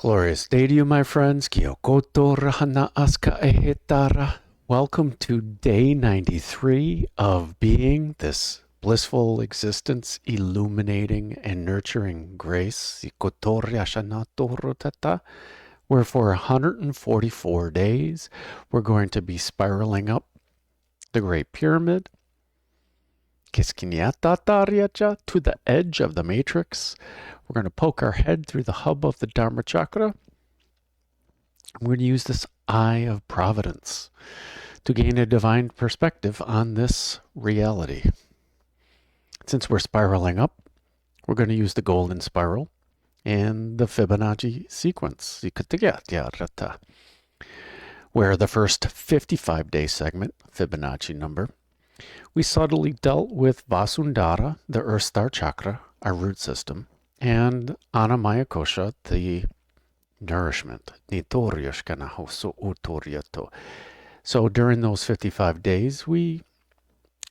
Glorious day to you, my friends. Welcome to day 93 of being, this blissful existence, illuminating and nurturing grace. Where for 144 days, we're going to be spiraling up the Great Pyramid to the edge of the matrix. We're going to poke our head through the hub of the Dharma chakra. We're going to use this Eye of Providence to gain a divine perspective on this reality. Since we're spiraling up, we're going to use the golden spiral and the Fibonacci sequence, where the first 55-day segment, Fibonacci number, we subtly dealt with Vasundhara, the Earth Star chakra, our root system, and Annamaya Kosha, the nourishment. So during those 55 days, we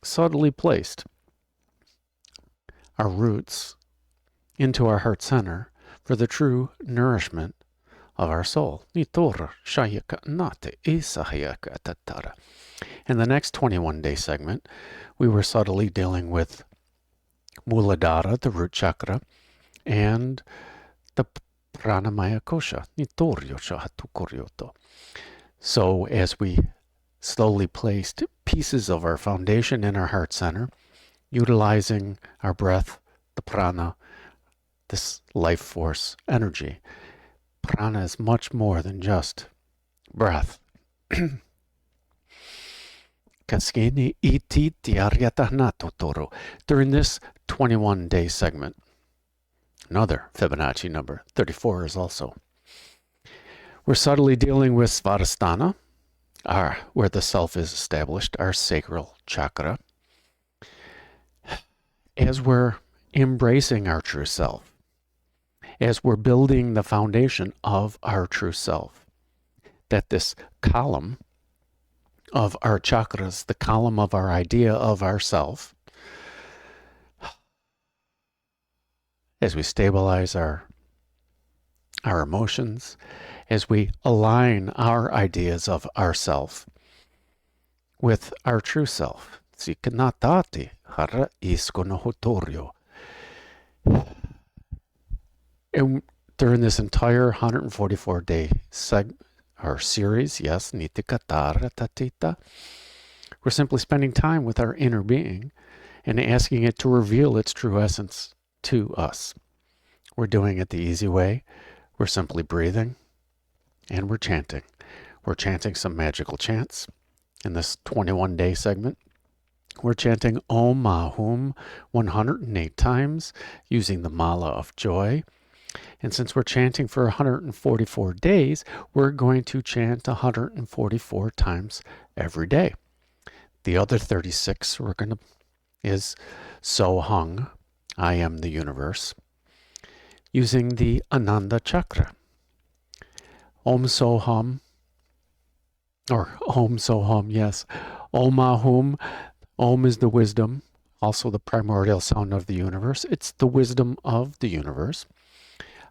subtly placed our roots into our heart center for the true nourishment of our soul. And the next 21-day segment, we were subtly dealing with Muladhara, the root chakra, and the pranamaya kosha. So as we slowly placed pieces of our foundation in our heart center, utilizing our breath, the prana, this life force energy. Prana is much more than just breath. During this 21-day segment, another Fibonacci number, 34 is also. We're subtly dealing with Svadhisthana, where the self is established, our sacral chakra, as we're embracing our true self, as we're building the foundation of our true self, that this column of our chakras, the column of our idea of ourself, as we stabilize our emotions, as we align our ideas of ourself with our true self. And during this entire 144-day series, yes, we're simply spending time with our inner being and asking it to reveal its true essence to us. We're doing it the easy way. We're simply breathing and we're chanting. We're chanting some magical chants in this 21-day segment. We're chanting Om Mahum 108 times using the Mala of Joy. And since we're chanting for 144 days, we're going to chant 144 times every day. The other 36 is So-hung, I am the universe, using the Ananda chakra. Om So-hum, or Om So-hum, yes. Om Ahum, Om is the wisdom, also the primordial sound of the universe. It's the wisdom of the universe.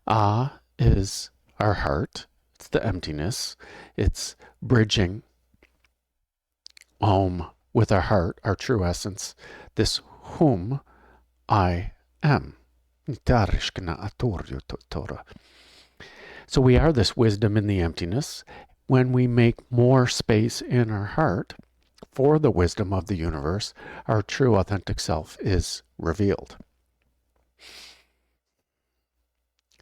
Ah is our heart. It's the emptiness. It's bridging Om with our heart, our true essence. This whom I am. So we are this wisdom in the emptiness. When we make more space in our heart for the wisdom of the universe, our true authentic self is revealed.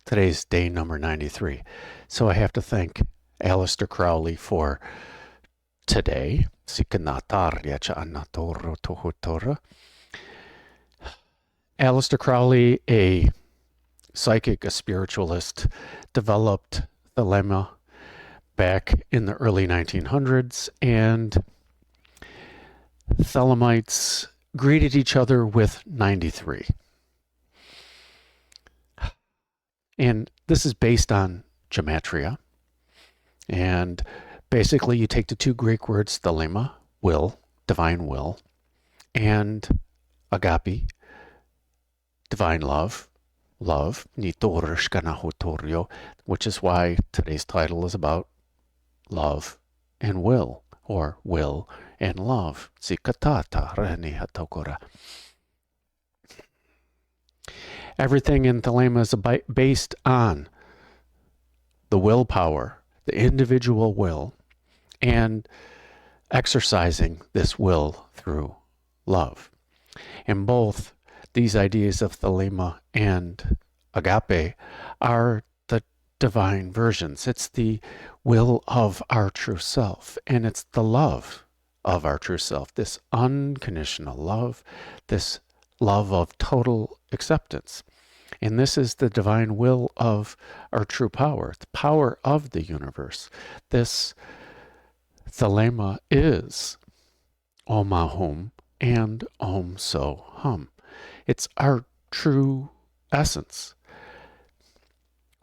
Today's day number 93. So I have to thank Aleister Crowley for today. Aleister Crowley, a psychic, a spiritualist, developed Thelema back in the early 1900s, and Thelemites greeted each other with 93. And this is based on gematria. And basically you take the two Greek words, Thelema, will, divine will, and Agape, divine love, love, which is why today's title is about love and will, or will and love. Everything in Thelema is based on the willpower, the individual will, and exercising this will through love. And both these ideas of Thelema and Agape are the divine versions. It's the will of our true self, and it's the love of our true self, this unconditional love, this love of total acceptance. And this is the divine will of our true power, the power of the universe. This Thelema is Om Ahum and Om So Hum. It's our true essence.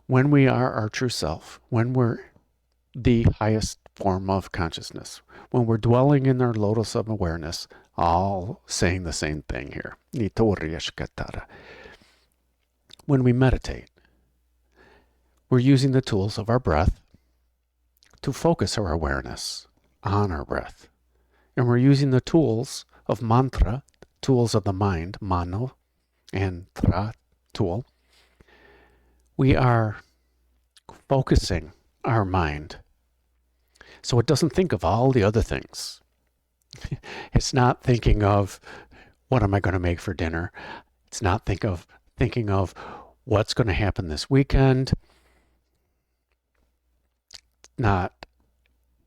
When we are our true self, when we're the highest form of consciousness, when we're dwelling in our lotus of awareness, all saying the same thing here. When we meditate, we're using the tools of our breath to focus our awareness on our breath. And we're using the tools of mantra, tools of the mind, mano, and tra, tool. We are focusing our mind so it doesn't think of all the other things. It's not thinking of, what am I going to make for dinner? It's not thinking of what's going to happen this weekend. Not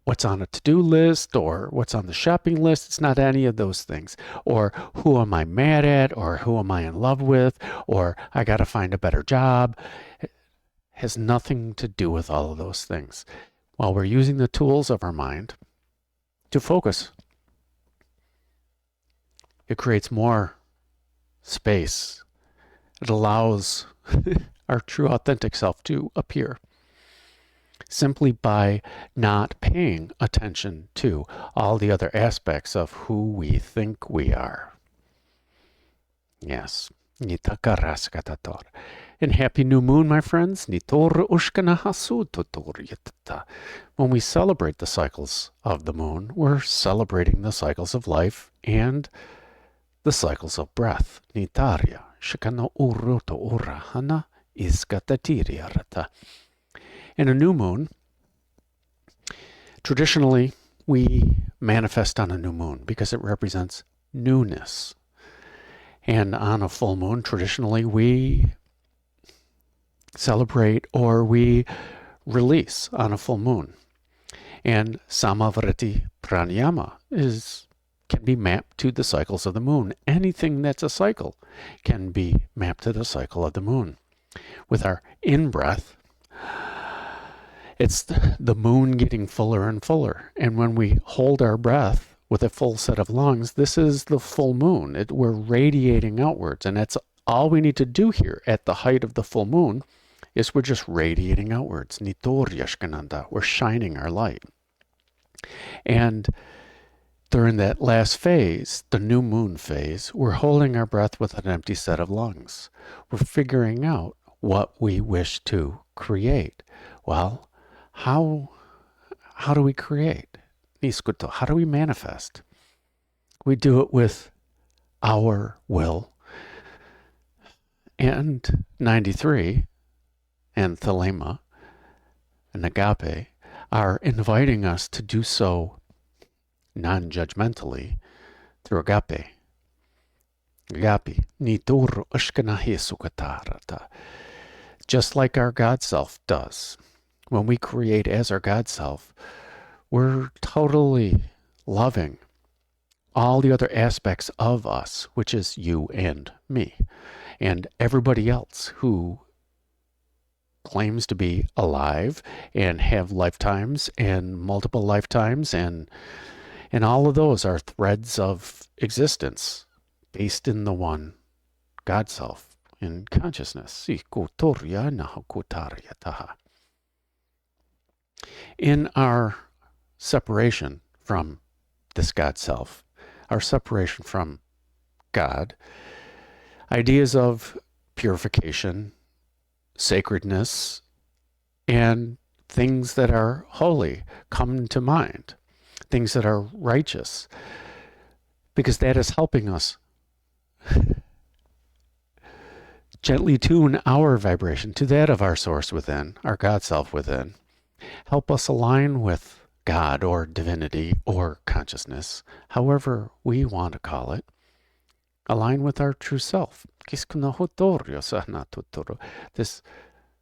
what's on a to-do list or what's on the shopping list. It's not any of those things. Or who am I mad at, or who am I in love with, or I got to find a better job. It has nothing to do with all of those things. While we're using the tools of our mind to focus, it creates more space. It allows our true authentic self to appear simply by not paying attention to all the other aspects of who we think we are. Yes. And happy new moon, my friends. When we celebrate the cycles of the moon, we're celebrating the cycles of life and the cycles of breath. In a new moon, traditionally, we manifest on a new moon because it represents newness. And on a full moon, traditionally, we celebrate or we release on a full moon. And Samavriti Pranayama can be mapped to the cycles of the moon. Anything that's a cycle can be mapped to the cycle of the moon. With our in-breath, it's the moon getting fuller and fuller. And when we hold our breath with a full set of lungs, this is the full moon. We're radiating outwards. And that's all we need to do here at the height of the full moon is we're just radiating outwards. We're shining our light. And during that last phase, the new moon phase, we're holding our breath with an empty set of lungs. We're figuring out what we wish to create. Well, how do we create? How do we manifest? We do it with our will. And 93 and Thelema and Agape are inviting us to do so non-judgmentally through Agape. Agape, nituru ushkanahi sukatarata. Just like our God self does. When we create as our God self, we're totally loving all the other aspects of us, which is you and me, and everybody else who claims to be alive and have lifetimes and multiple lifetimes, and all of those are threads of existence based in the one God self in consciousness. In our separation from this God self, our separation from God, ideas of purification sacredness and things that are holy come to mind, things that are righteous, because that is helping us gently tune our vibration to that of our source within, our God self within. Help us align with God or divinity or consciousness, however we want to call it. Align with our true self. This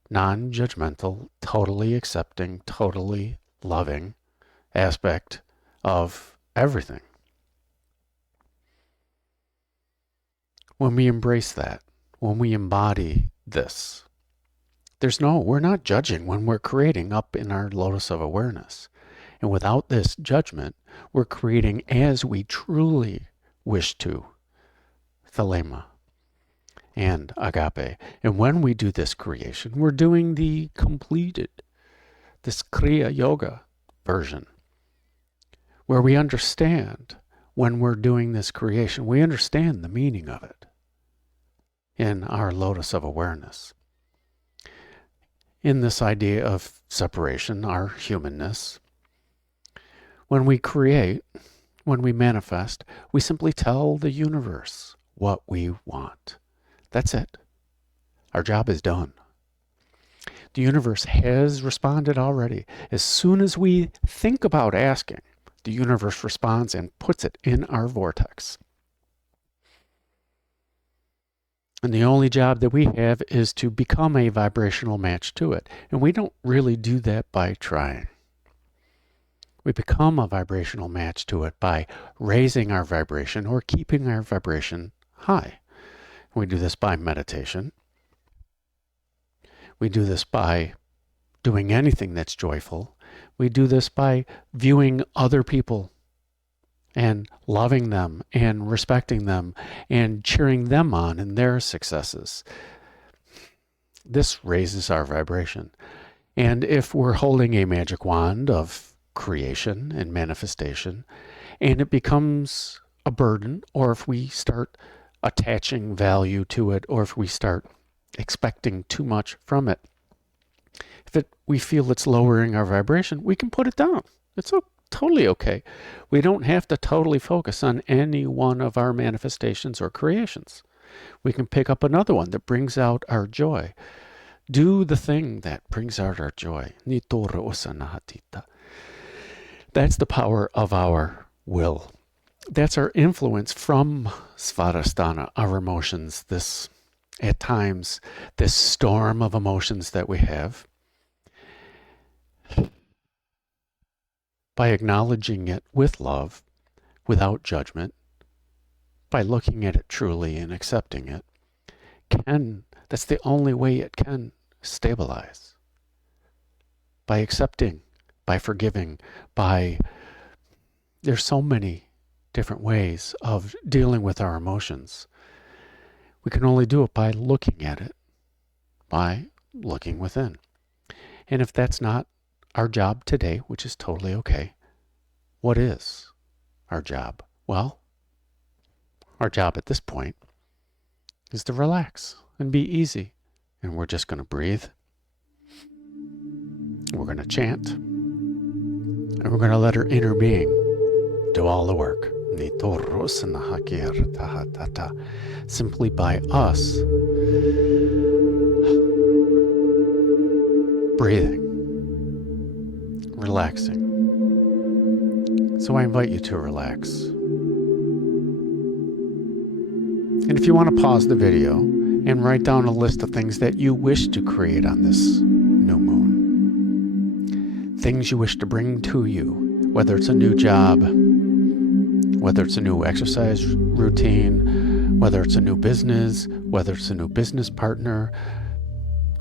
non-judgmental, totally accepting, totally loving aspect of everything. When we embrace that, when we embody this, we're not judging when we're creating up in our lotus of awareness. And without this judgment, we're creating as we truly wish to. Thelema and Agape. And when we do this creation, we're doing the completed, this Kriya Yoga version, where we understand when we're doing this creation, we understand the meaning of it in our lotus of awareness. In this idea of separation, our humanness, when we create, when we manifest, we simply tell the universe what we want. That's it. Our job is done. The universe has responded already. As soon as we think about asking, the universe responds and puts it in our vortex. And the only job that we have is to become a vibrational match to it. And we don't really do that by trying. We become a vibrational match to it by raising our vibration or keeping our vibration high. We do this by meditation. We do this by doing anything that's joyful. We do this by viewing other people and loving them and respecting them and cheering them on in their successes. This raises our vibration. And if we're holding a magic wand of creation and manifestation, and it becomes a burden, or if we start attaching value to it, or if we start expecting too much from it, we feel it's lowering our vibration, we can put it down. It's totally okay. We don't have to totally focus on any one of our manifestations or creations. We can pick up another one that brings out our joy. Do the thing that brings out our joy. That's the power of our will. That's our influence from Svadhisthana, our emotions, at times, this storm of emotions that we have. By acknowledging it with love, without judgment, by looking at it truly and accepting it, that's the only way it can stabilize. By accepting, by forgiving, there's so many different ways of dealing with our emotions. We can only do it by looking at it, by looking within. And if that's not our job today, which is totally okay, what is our job? Well, our job at this point is to relax and be easy. And we're just going to breathe. We're going to chant. And we're going to let our inner being do all the work. Simply by us breathing, relaxing. So I invite you to relax. And if you want to pause the video and write down a list of things that you wish to create on this new moon, things you wish to bring to you, whether it's a new job, whether it's a new exercise routine, whether it's a new business, whether it's a new business partner,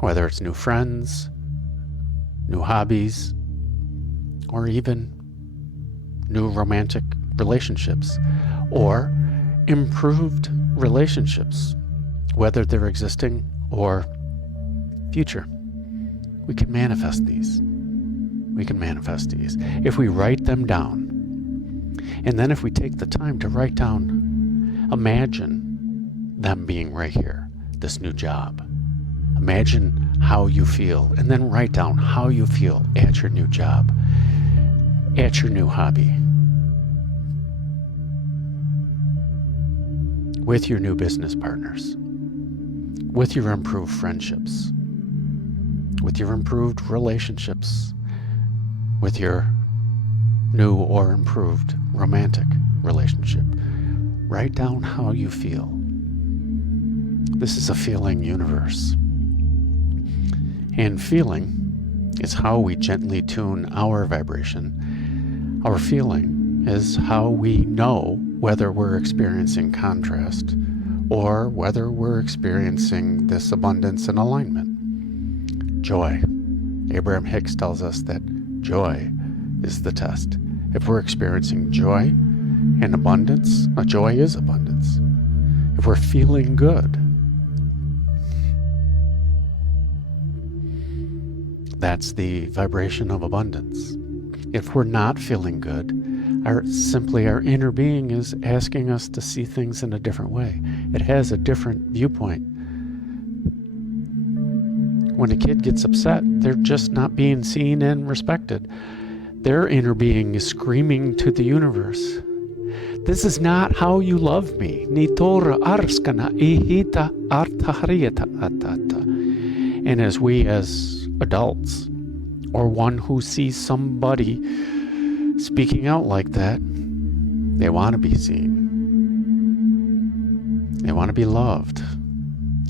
whether it's new friends, new hobbies, or even new romantic relationships, or improved relationships, whether they're existing or future. We can manifest these. We can manifest these if we write them down. And then if we take the time to write down, imagine them being right here, this new job. Imagine how you feel, and then write down how you feel at your new job, at your new hobby, with your new business partners, with your improved friendships, with your improved relationships, with your new or improved romantic relationship. Write down how you feel. This is a feeling universe. And feeling is how we gently tune our vibration. Our feeling is how we know whether we're experiencing contrast or whether we're experiencing this abundance and alignment. Joy. Abraham Hicks tells us that joy is the test. If we're experiencing joy and abundance, joy is abundance. If we're feeling good, that's the vibration of abundance. If we're not feeling good, our inner being is asking us to see things in a different way. It has a different viewpoint. When a kid gets upset, they're just not being seen and respected. Their inner being is screaming to the universe, "This is not how you love me." And as we as adults, or one who sees somebody speaking out like that, they want to be seen. They want to be loved.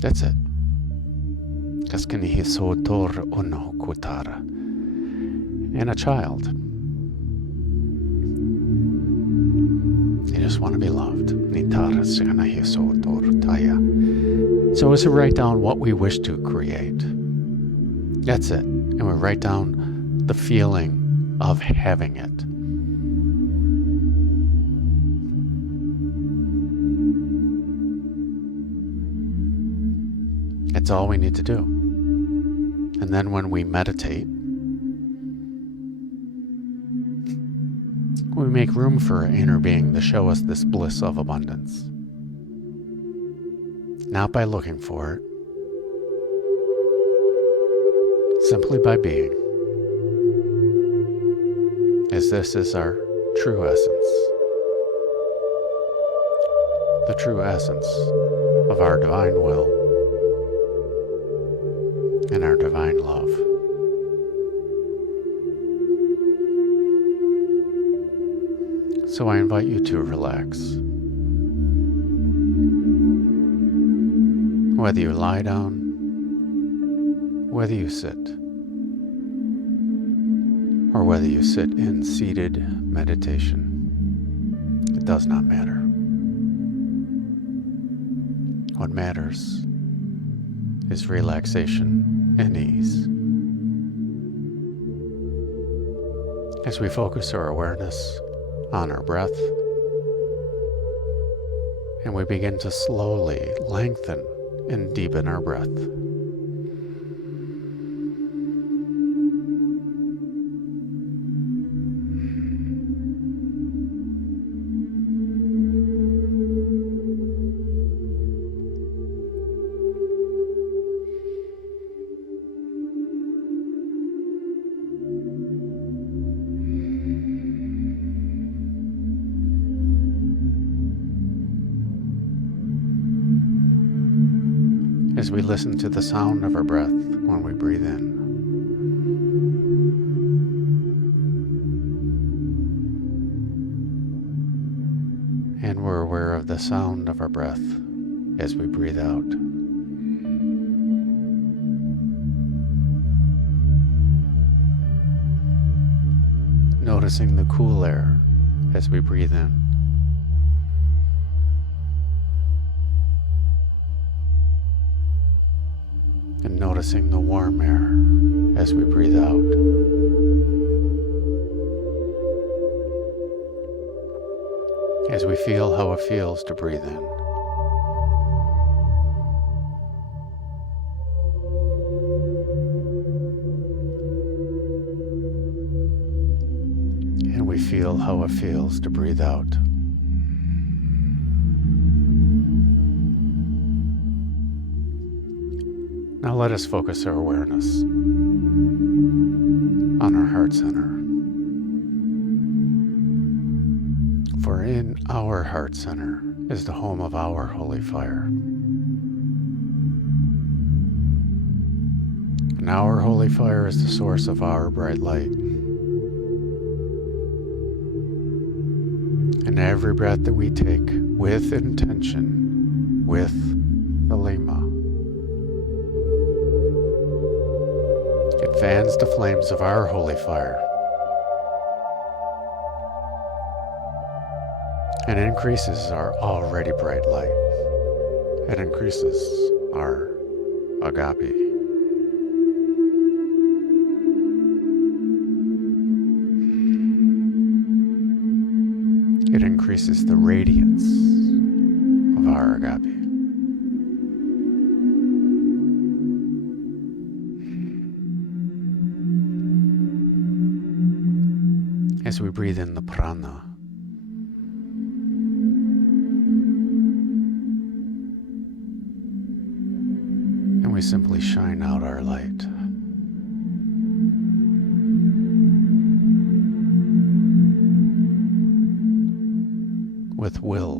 That's it. And a child, they just want to be loved. So as we write down what we wish to create, that's it. And we write down the feeling of having it. That's all we need to do. And then when we meditate, we make room for our inner being to show us this bliss of abundance. Not by looking for it, simply by being, as this is our true essence, the true essence of our divine will and our divine love. So I invite you to relax. Whether you lie down, whether you sit, or whether you sit in seated meditation, it does not matter. What matters is relaxation and ease. As we focus our awareness on our breath, and we begin to slowly lengthen and deepen our breath. As we listen to the sound of our breath when we breathe in. And we're aware of the sound of our breath as we breathe out. Noticing the cool air as we breathe in. And noticing the warm air as we breathe out. As we feel how it feels to breathe in. And we feel how it feels to breathe out. Now let us focus our awareness on our heart center. For in our heart center is the home of our holy fire. And our holy fire is the source of our bright light. And every breath that we take with intention, with Thelema, it fans the flames of our holy fire and increases our already bright light. It increases our Agape. It increases the radiance of our Agape. As we breathe in the prana, and we simply shine out our light. With will,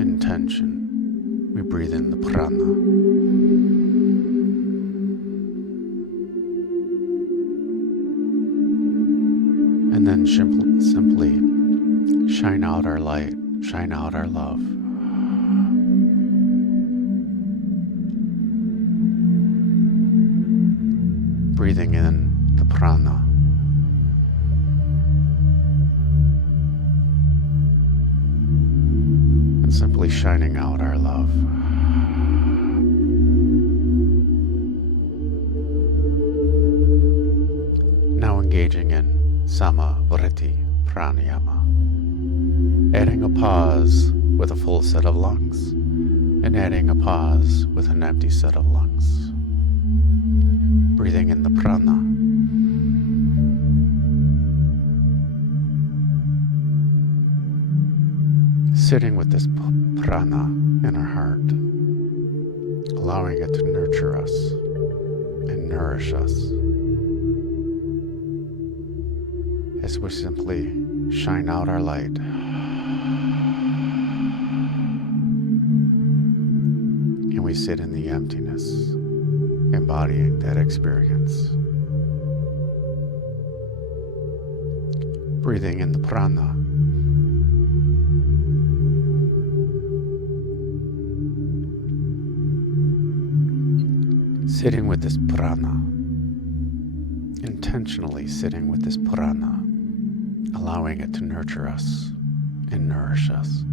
intention, we breathe in the prana. And then simply shine out our light, shine out our love. Breathing in the prana. And simply shining out our love. Now engaging in Vritti pranayama, adding a pause with a full set of lungs and adding a pause with an empty set of lungs. Breathing in the prana, sitting with this prana in our heart, allowing it to nurture us and nourish us. As we simply shine out our light. And we sit in the emptiness, embodying that experience. Breathing in the prana. Sitting with this prana. Intentionally sitting with this prana. Allowing it to nurture us and nourish us.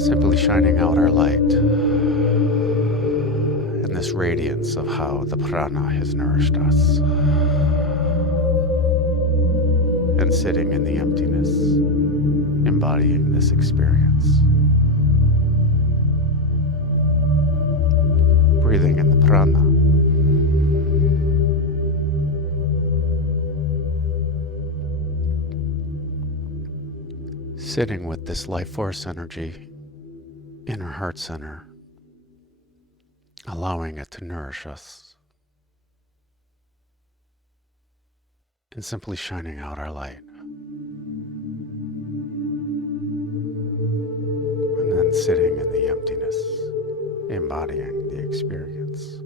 Simply shining out our light and this radiance of how the prana has nourished us. And sitting in the emptiness, embodying this experience. Breathing in the prana. Sitting with this life force energy in our heart center, allowing it to nourish us, and simply shining out our light. And then sitting in the emptiness, embodying the experience.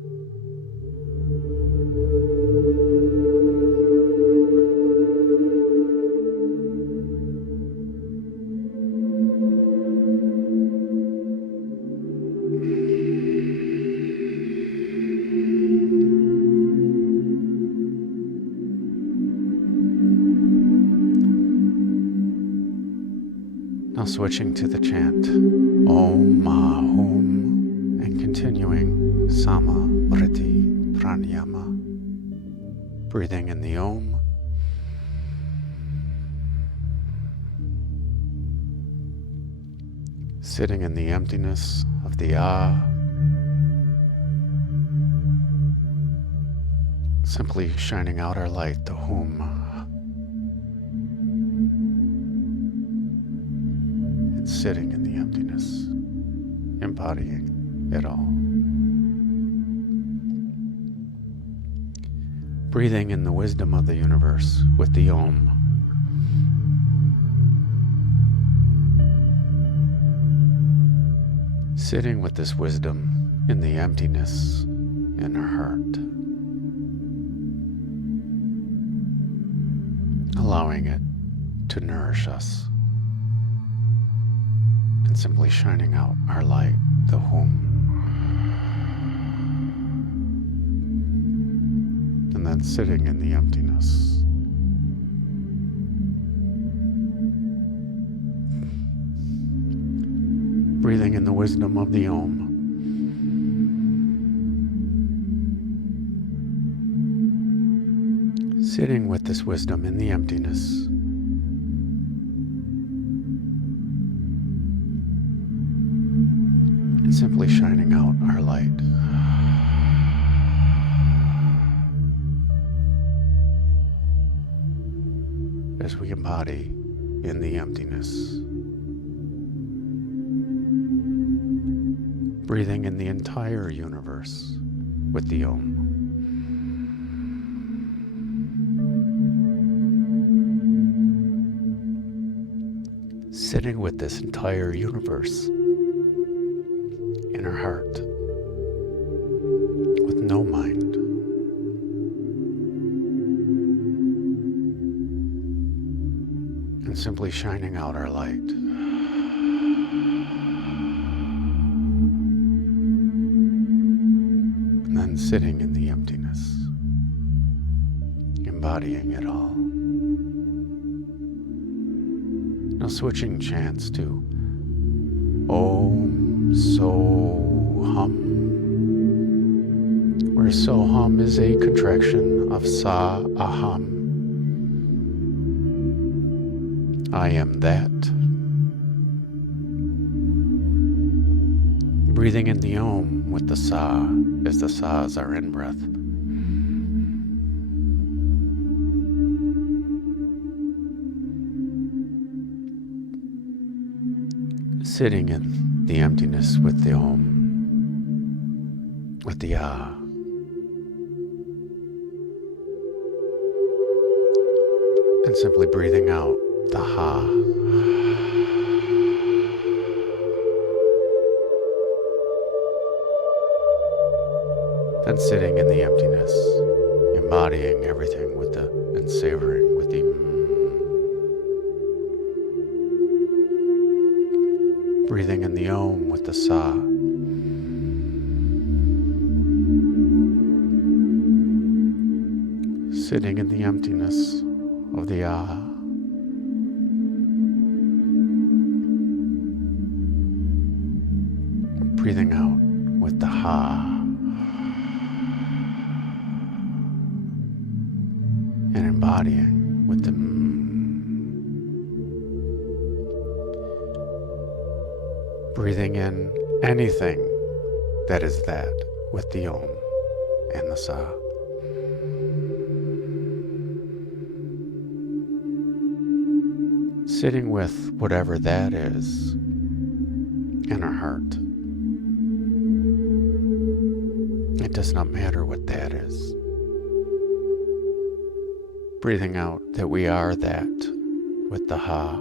Now switching to the chant, Om Ma Hum, and continuing Vritti pranayama, breathing in the Om, sitting in the emptiness of the Ah, simply shining out our light, the Hum, and sitting in the emptiness. emptiness, embodying it all. Breathing in the wisdom of the universe with the Om. Sitting with this wisdom in the emptiness in our heart. Allowing it to nourish us. And simply shining out our light, the Hum. And then sitting in the emptiness. Breathing in the wisdom of the Om. Sitting with this wisdom in the emptiness. And simply shining out our light. As we embody in the emptiness. Breathing in the entire universe with the Om. Sitting with this entire universe in our heart with no mind. And simply shining out our light. And then sitting in the emptiness, embodying it all. Now switching chants to Om So Hum, where So Hum is a contraction of Sa Aham. I am that. Breathing in the Om with the Sa as the Sas are in breath. Sitting in the emptiness with the Om, with the Ah. And simply breathing out the Ha. Then sitting in the emptiness, embodying everything with the, and savoring with the Breathing in the Om with the Sa. Sitting in the emptiness of the Ah. Breathing out with the Ha. And embodying with the Breathing in anything that is that with the Om and the Sa. Sitting with whatever that is in our heart. It does not matter what that is. Breathing out that we are that with the Ha.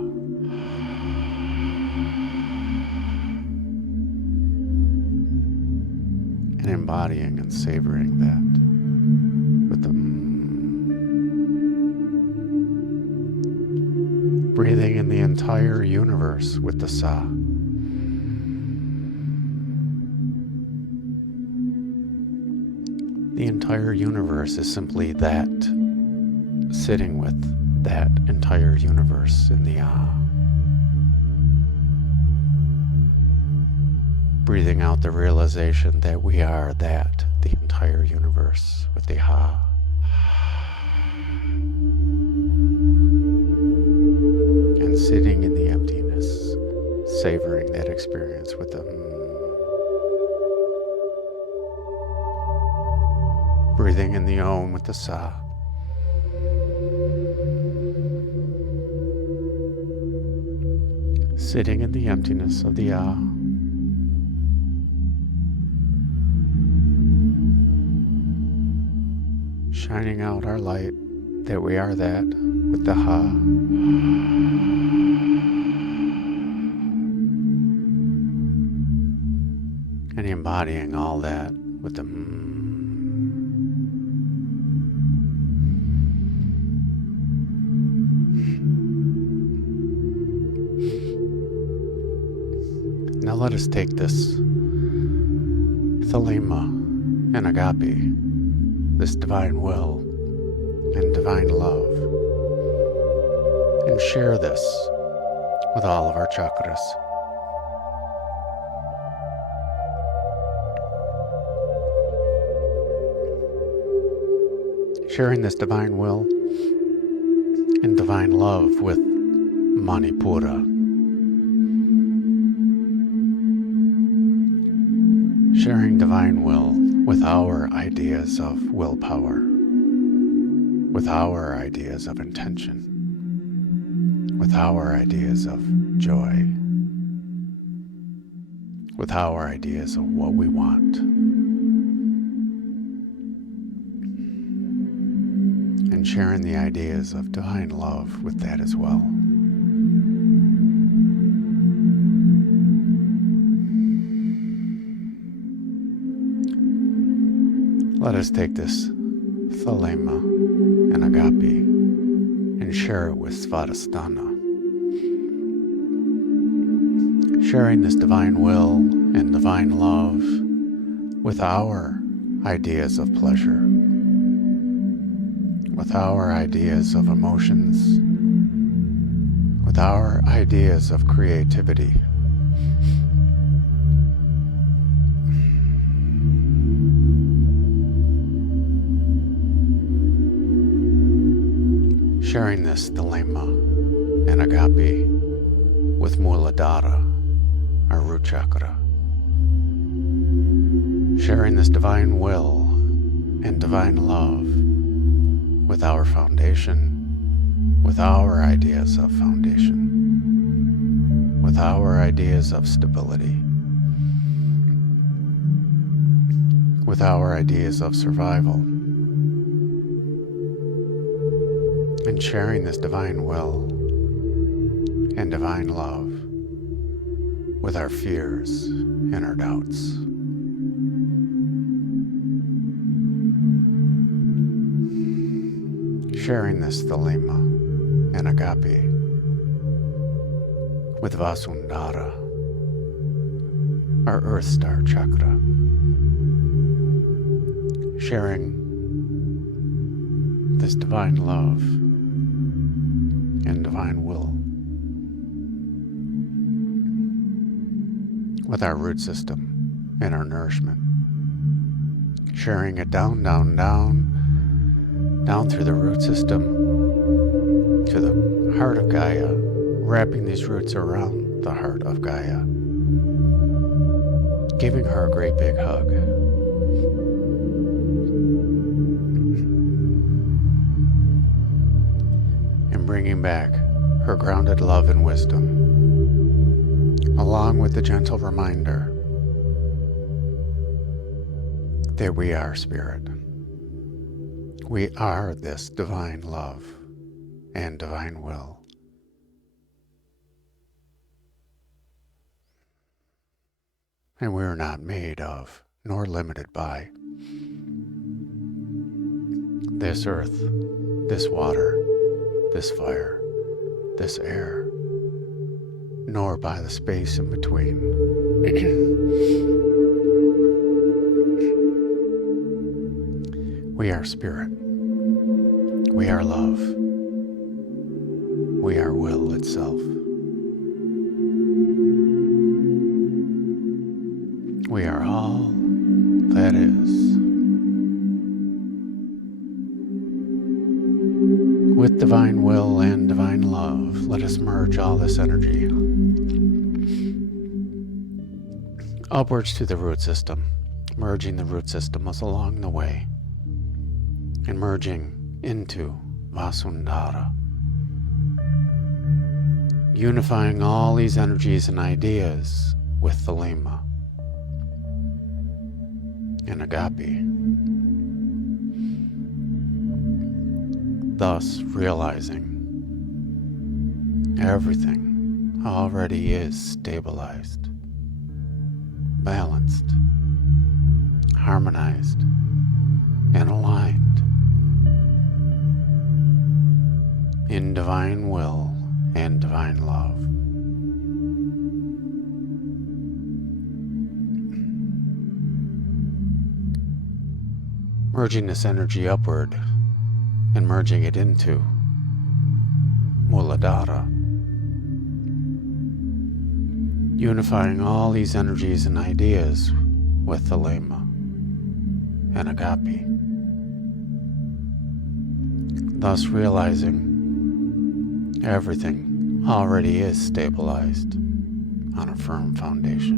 And embodying and savoring that with the Breathing in the entire universe with the Sa. The entire universe is simply that, sitting with that entire universe in the Ah. Breathing out the realization that we are that, the entire universe with the Ha. And sitting in the emptiness, savoring that experience with the Breathing in the Om with the Sa. sitting in the emptiness of the ah. Shining out our light that we are that with the ha. And embodying all that with the Now let us take this Thelema and Agape, this divine will and divine love, and share this with all of our chakras. Sharing this divine will and divine love with Manipura. Sharing divine will with our ideas of willpower, with our ideas of intention, with our ideas of joy, with our ideas of what we want, and sharing the ideas of divine love with that as well. Let us take this Thelema and Agape and share it with Svadhisthana. Sharing this divine will and divine love with our ideas of pleasure, with our ideas of emotions, with our ideas of creativity. Sharing this Thelema and Agape with Muladhara, our root chakra. Sharing this divine will and divine love with our foundation, with our ideas of foundation, with our ideas of stability, with our ideas of survival, and sharing this divine will and divine love with our fears and our doubts. Sharing this Thelema and Agape with Vasundhara, our Earth Star chakra. Sharing this divine love and divine will with our root system and our nourishment, sharing it down through the root system to the heart of Gaia, wrapping these roots around the heart of Gaia, giving her a great big hug. Bringing back her grounded love and wisdom, along with the gentle reminder that we are spirit. We are this divine love and divine will. And we are not made of, nor limited by, this earth, this water, this fire, this air, nor by the space in between. We are spirit. We are love. We are will itself. We are all that is. With divine will and divine love, let us merge all this energy upwards to the root system, merging the root system along the way, and merging into Vasundhara, unifying all these energies and ideas with Thelema and Agape, thus realizing everything already is stabilized, balanced, harmonized, and aligned in divine will and divine love. Merging this energy upward and merging it into Muladhara, unifying all these energies and ideas with Thelema and Agape, thus realizing everything already is stabilized on a firm foundation,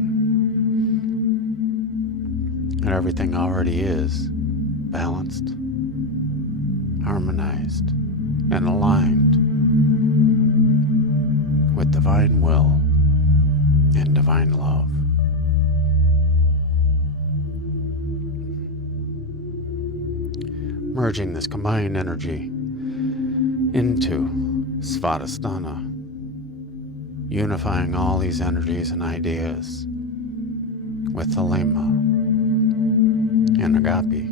and everything already is balanced, harmonized, and aligned with divine will and divine love. Merging this combined energy into Svadhisthana, unifying all these energies and ideas with Thelema and Agape,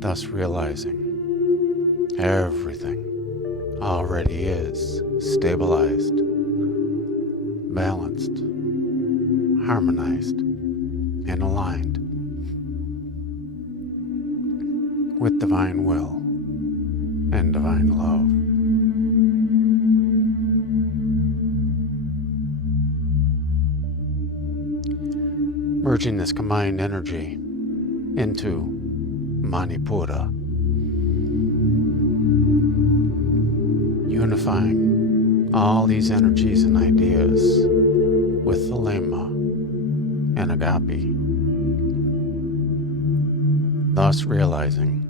thus realizing everything already is stabilized, balanced, harmonized, and aligned with divine will and divine love. Merging this combined energy into Manipura, unifying all these energies and ideas with Thelema and Agape, thus realizing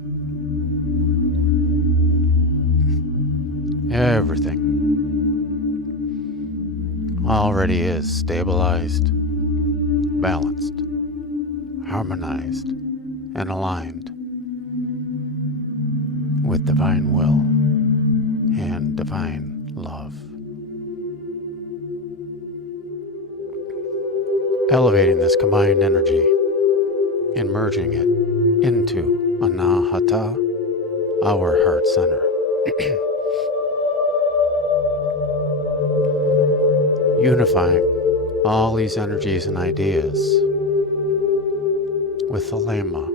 everything already is stabilized, balanced, harmonized, and aligned with divine will and divine love. Elevating this combined energy and merging it into Anahata, our heart center. Unifying all these energies and ideas with Thelema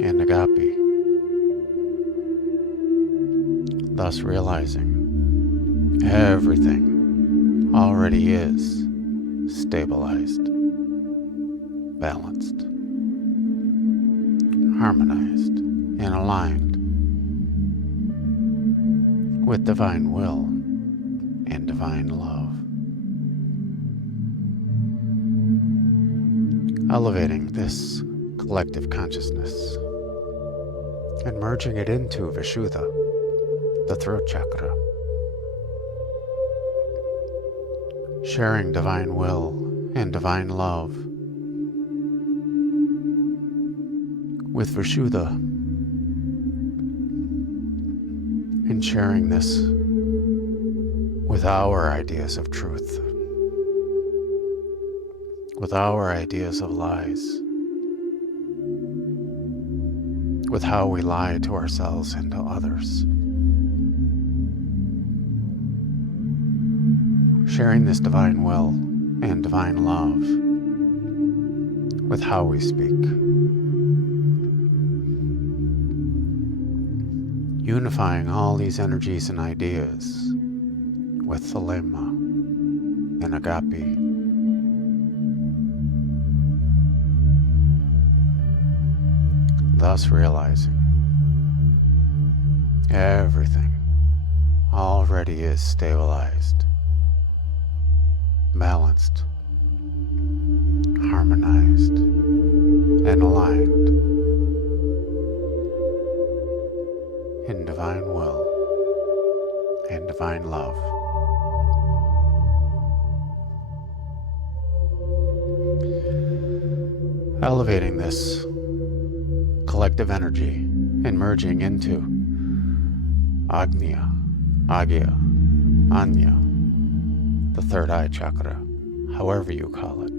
and Agape, thus realizing everything already is stabilized, balanced, harmonized, and aligned with divine will and divine love. Elevating this collective consciousness and merging it into Vishuddha, the throat chakra, sharing divine will and divine love with Vishuddha, and sharing this with our ideas of truth, with our ideas of lies, with how we lie to ourselves and to others. Sharing this divine will and divine love with how we speak. Unifying all these energies and ideas with Thelema and Agape. Thus realizing everything already is stabilized, balanced, harmonized, and aligned in divine will and divine love. Elevating this collective energy and merging into Agnya, Agya, Anya, the third eye chakra, however you call it.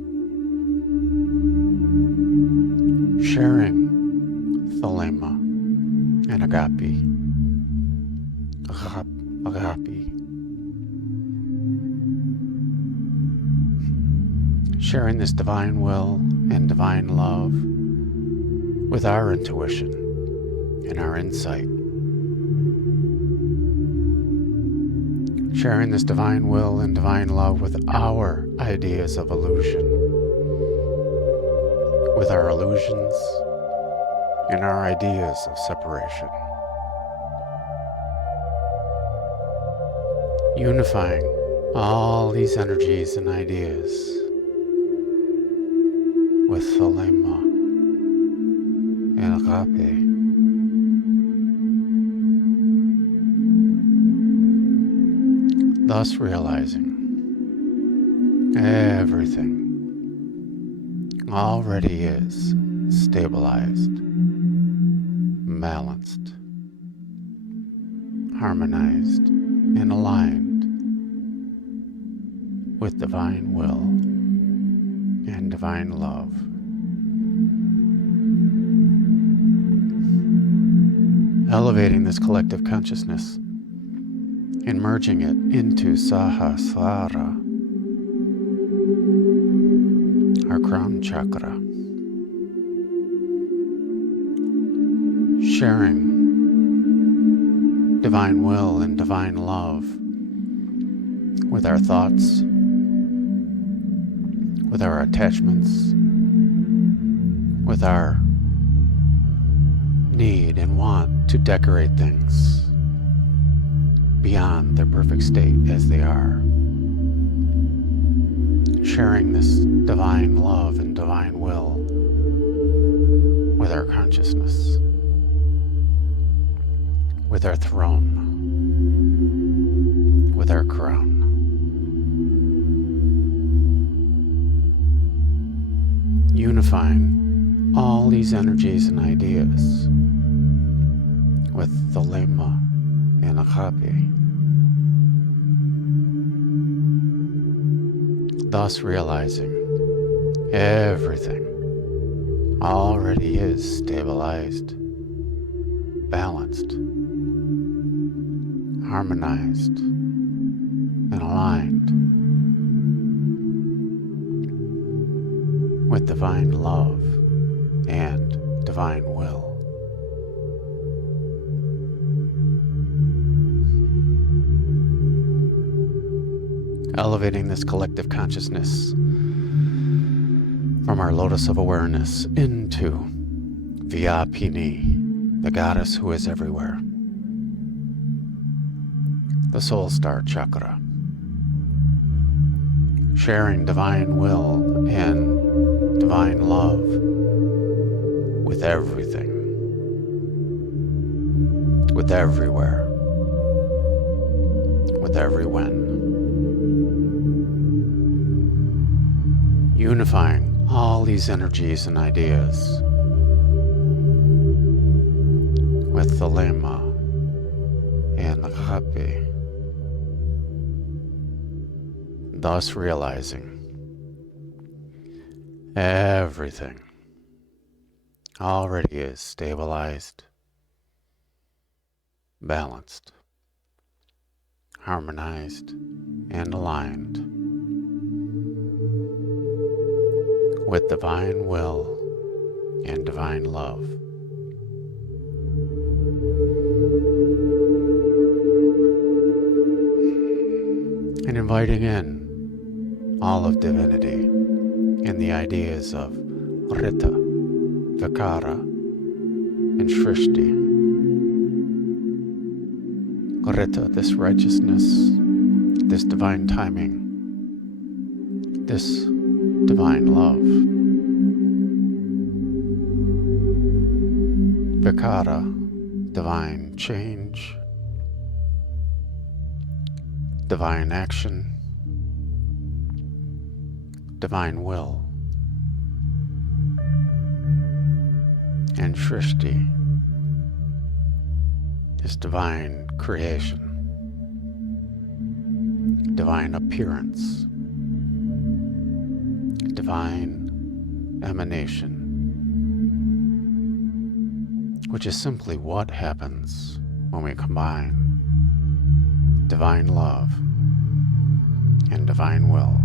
Sharing Thelema and Agape, Ăγάπη. Sharing this divine will and divine love with our intuition and our insight. Sharing this divine will and divine love with our ideas of illusion, with our illusions and our ideas of separation. Unifying all these energies and ideas with Thelema and Agape. Thus realizing everything already is stabilized, balanced, harmonized, and aligned with divine will and divine love. Elevating this collective consciousness and merging it into Sahasrara, our crown chakra. Sharing divine will and divine love with our thoughts, with our attachments, with our need and want to decorate things beyond their perfect state as they are. Sharing this divine love and divine will with our consciousness, with our throne, with our crown. Unifying all these energies and ideas with Thelema and Ăγάπη. Thus realizing everything already is stabilized, balanced, harmonized, and aligned with divine love and divine will. Elevating this collective consciousness from our lotus of awareness into Vyapini, the goddess who is everywhere, the soul star chakra. Sharing divine will and divine love with everything, with everywhere, with everyone. Unifying all these energies and ideas with Thelema and Ăγάπη. Thus realizing everything already is stabilized, balanced, harmonized, and aligned with divine will and divine love. And inviting in all of divinity in the ideas of Rita, Vikara, and Shrishti. Rita, this righteousness, this divine timing, this divine love. Vikara, divine change. divine action, divine will, and Shrishti is divine creation, divine appearance, divine emanation, which is simply what happens when we combine divine love and divine will,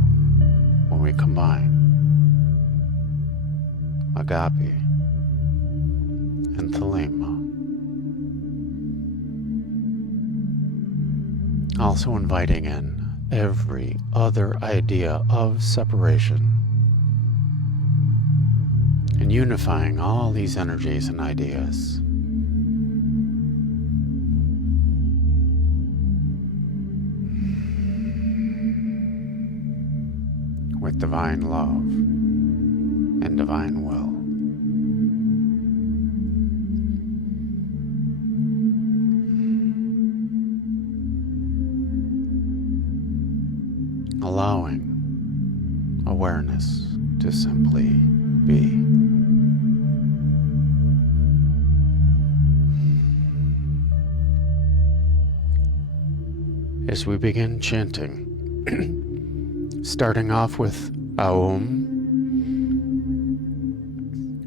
when we combine Agape and Thelema. Also inviting in every other idea of separation and unifying all these energies and ideas. With divine love and divine will. Allowing awareness to simply be. As we begin chanting, starting off with Aum,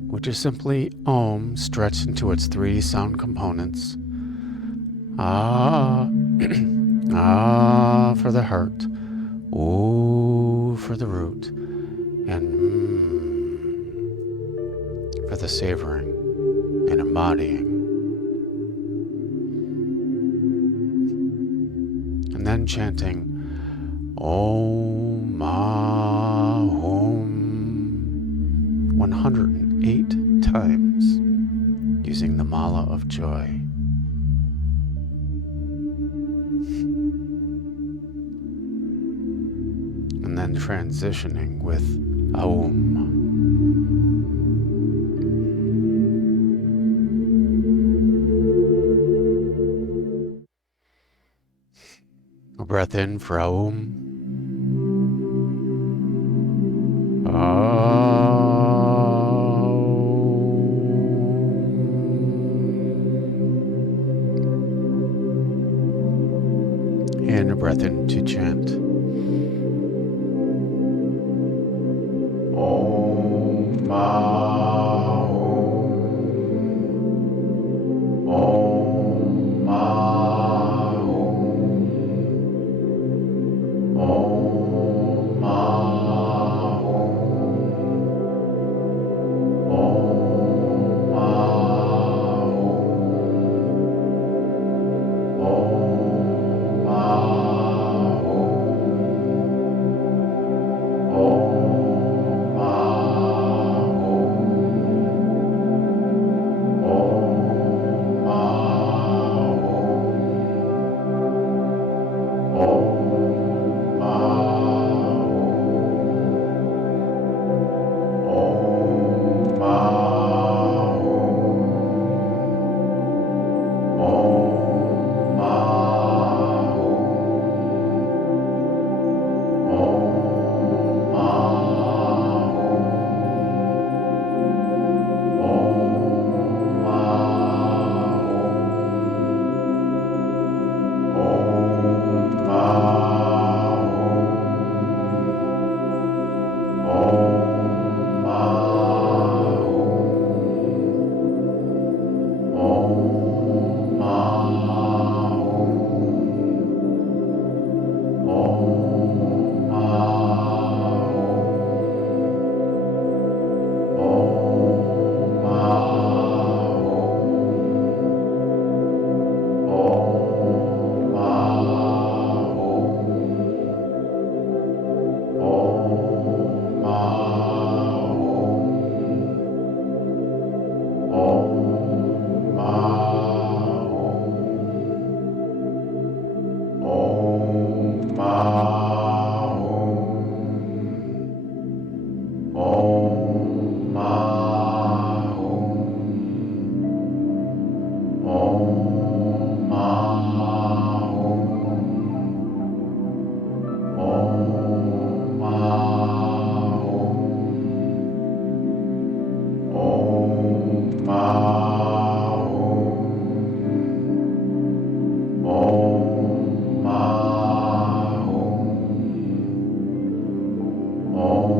which is simply Om stretched into its 3 sound components. Ah, ah for the heart, Ooh for the root, and for the savoring and embodying. And then chanting Om Ahum 108 times using the Mala of Joy. And then transitioning with Aum. A breath in for Aum. And a breath in to chant. Om Ahum. Om Ahum. Om Ahum. Om Ahum. Om Ahum. Om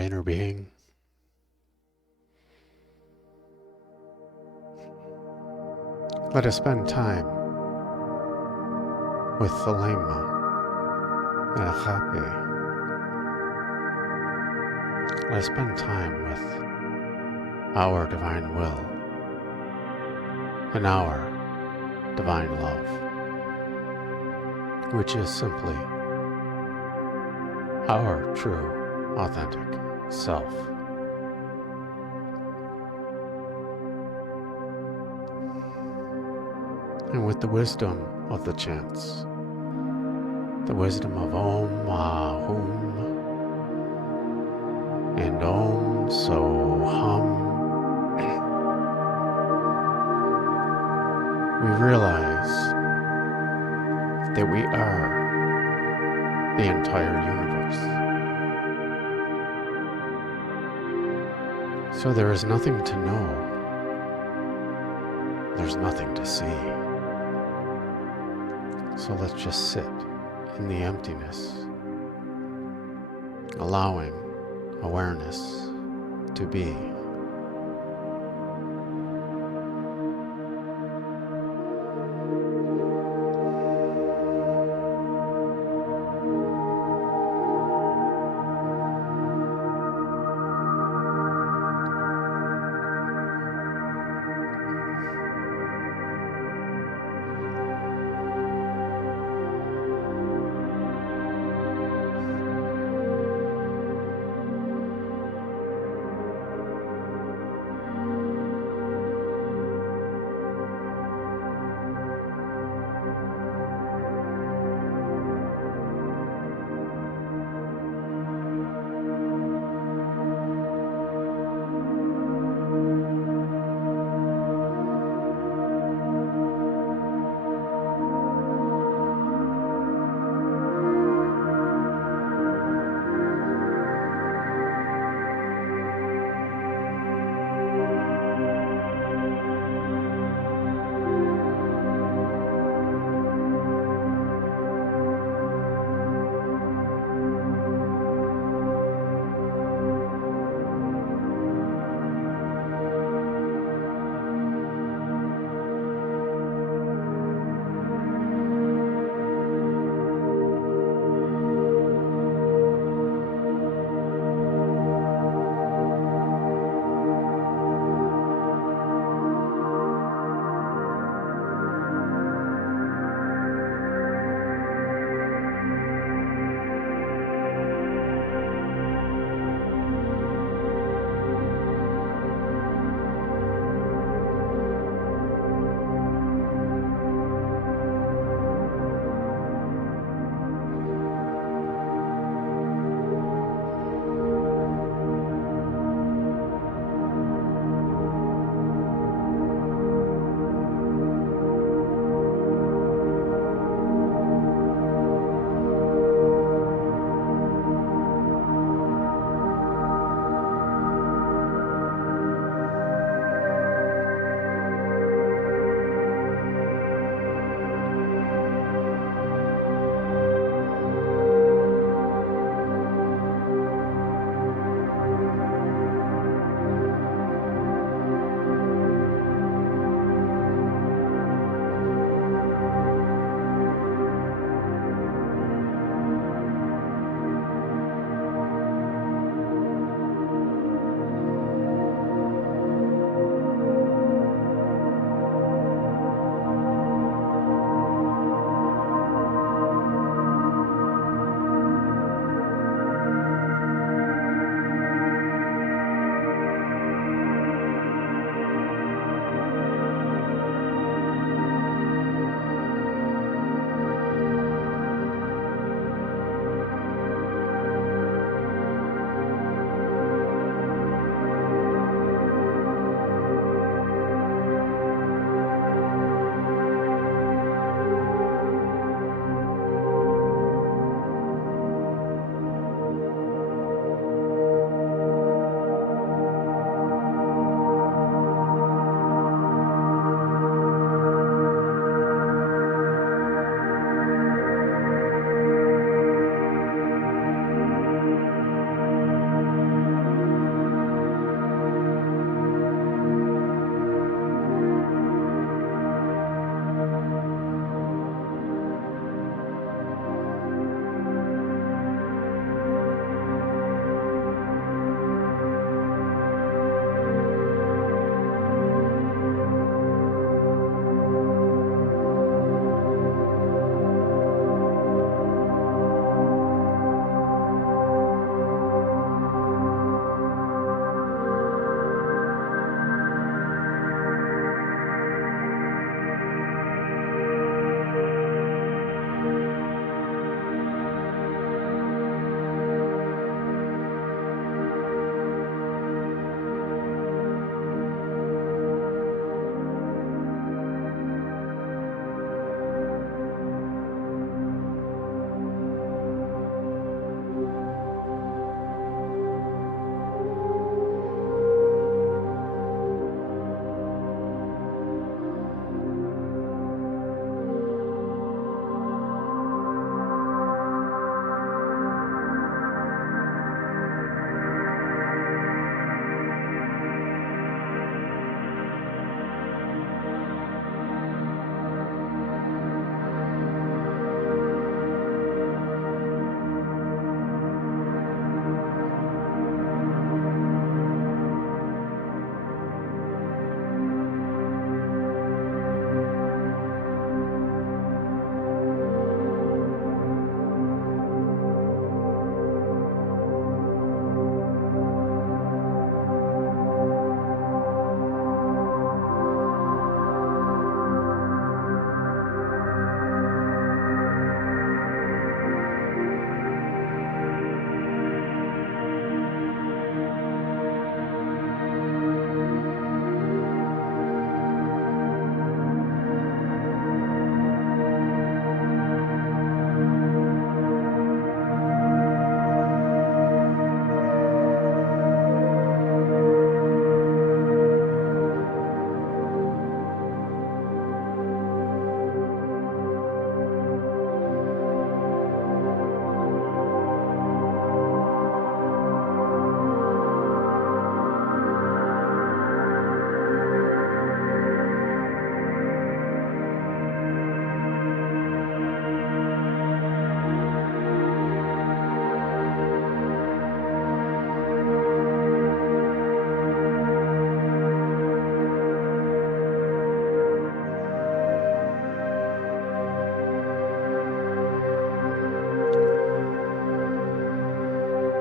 inner being. Let us spend time with Thelema and Ăγάπη. Let us spend time with our divine will and our divine love, which is simply our true, authentic self. And with the wisdom of the chants, the wisdom of Om Ahum and Om Soham, we realize that we are the entire universe. So there is nothing to know. There's nothing to see. So let's just sit in the emptiness, allowing awareness to be.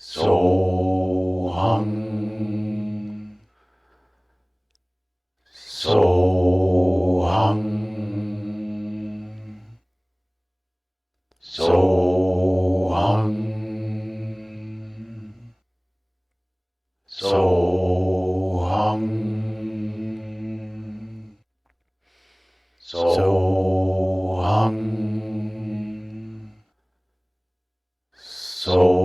Soham, Soham, Soham, Soham, Soham, Soham,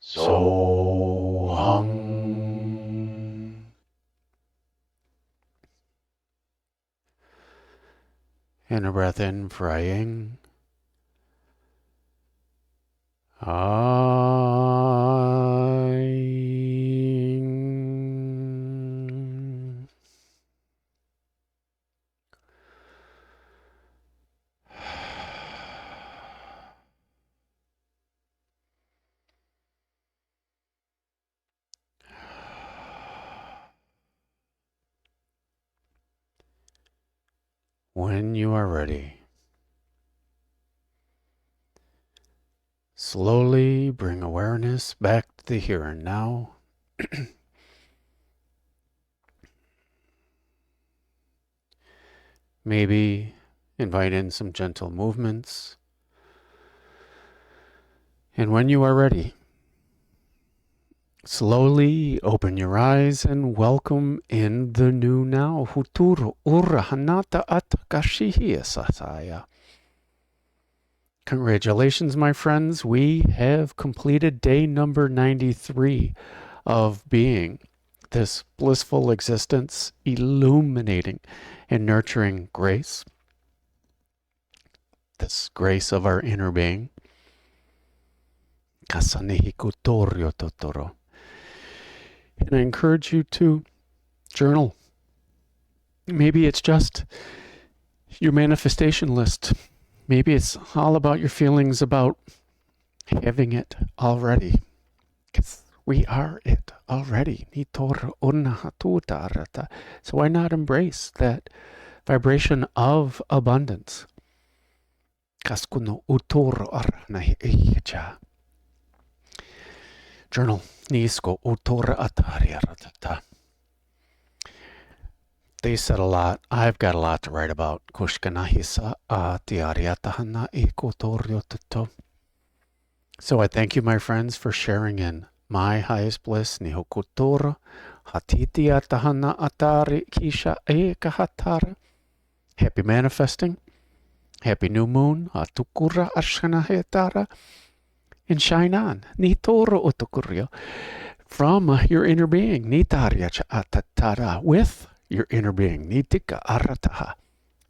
Soham. And a breath in for Aying. Aying. When you are ready, slowly bring awareness back to the here and now. Maybe invite in some gentle movements. And when you are ready, slowly open your eyes and welcome in the new now. Futuro ura hanata atakashihi sasaya. Congratulations, my friends. We have completed day number 93 of being this blissful existence, illuminating and nurturing grace, this grace of our inner being. And I encourage you to journal. Maybe it's just your manifestation list. Maybe it's all about your feelings about having it already. Because we are it already. So why not embrace that vibration of abundance? Journal. They said a lot. I've got a lot to write about. So I thank you, my friends, for sharing in my highest bliss. Happy manifesting. Happy new moon. And shine on. From your inner being. With your inner being.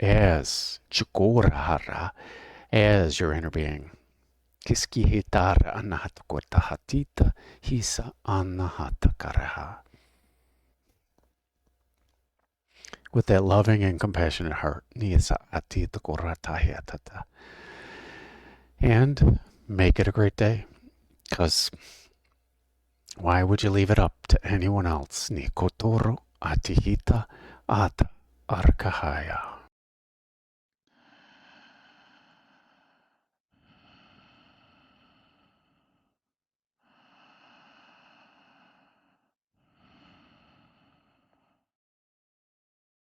As Chukura, as your inner being. Kiskihitara anahatakotahatita hisa anahatakaraha. With that loving and compassionate heart. And make it a great day. Because why would you leave it up to anyone else? Nikotoro atihita ata arkahaya.